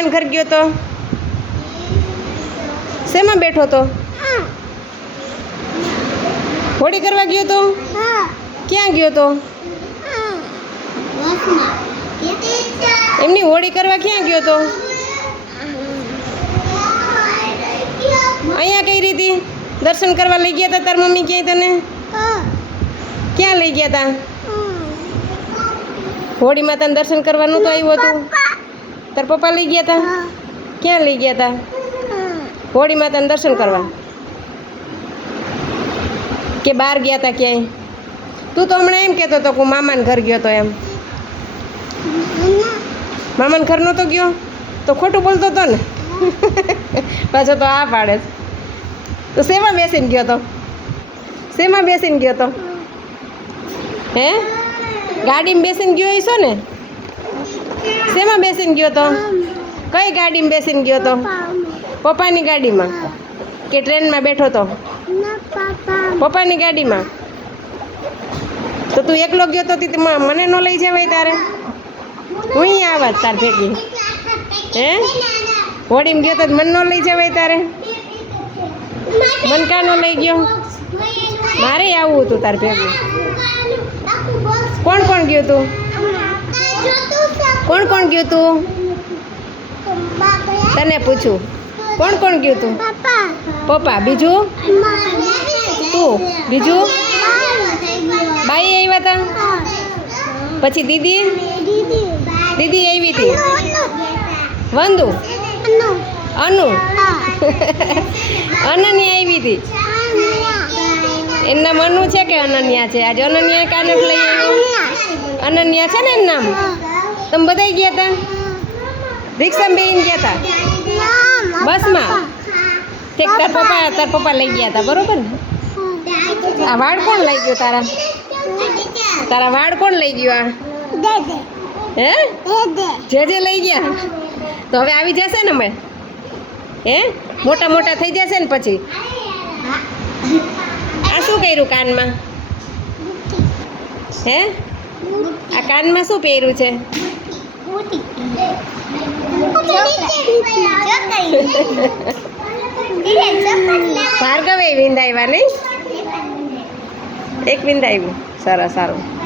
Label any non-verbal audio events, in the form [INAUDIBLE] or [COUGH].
મામાને ઘર ગયો તો? શેમાં બેઠો તો? હોળી કરવા ગયો તો? ક્યાં ગયો તો? એમની હોળી કરવા ક્યાં ગયો તો? અહીંયા કઈ રીતે? દર્શન કરવા લઈ ગયા હતા તાર મમ્મી ક્યાંય તને? ક્યાં લઈ ગયા હતા હોળી માતાને દર્શન કરવાનું તો આવ્યું હતું તાર પપ્પા લઈ ગયા હતા ક્યાં લઈ ગયા હતા હોળી માતાને દર્શન કરવા. કે બહાર ગયા હતા ક્યાંય? તું તો હમણાં એમ કહેતો હતો કે હું મામાને ઘર ગયો તો એમ. મામાને ઘર નહોતો ગયો? તો ખોટું બોલતો હતો ને? પાછો તો આ પાડે છે. તો શેમાં બેસીને ગયો તો? શેમાં બેસીને ગયો તો? હે? ગાડીમાં બેસીને ગયો હશો ને? શેમાં બેસીને ગયો તો? કઈ ગાડીમાં બેસીને ગયો તો? પપ્પાની ગાડીમાં? કે ટ્રેનમાં બેઠો તો? પપ્પાની ગાડીમાં? તો તું એકલો ગયો તો મને ન લઈ જવાય તારે? હું અહીંયા આવત તાર ભેગી? હે? હોડીમાં ગયો તો મને ન લઈ જવાય તારે? મન કા ન લઈ ગયો? મારે આવવું હતું તાર ભેગું. કોણ કોણ ગયું તું? કોણ કોણ ગયું તું? તને પૂછું. કોણ કોણ ગયું તું? પપ્પા બીજું? તું બીજું? બાઈ આવ્યા હતા પછી દીદી? દીદી આવી હતી વંદુ? અનુ? અનન્યા આવી હતી એનું નામ અનુ છે કે અનન્યા છે? આજે અનન્યા કાને લઈ આવ્યો? અનન્યા છે ને એનું નામ તમે બધાય ગયા હતા રિક્ષા બેન ગયા હતા બસમાં? ઠીક તાર પપ્પા તાર પપ્પા લઈ ગયા હતા બરોબર ને? આ વાળ કોણ લઈ ગયો તારા? તારા વાળ કોણ લઈ ગયો આ? હે? જે જે લઈ ગયા? તો હવે આવી જશે ને અમે હે? મોટા મોટા થઈ જશે ને પછી? આ શું કર્યું કાનમાં? હે? આ કાનમાં શું પહેર્યું છે? [LAUGHS] ભાર્ગવે વિંદાવ્યા નહીં? એક વિંદાવ્યું સરસ સારું.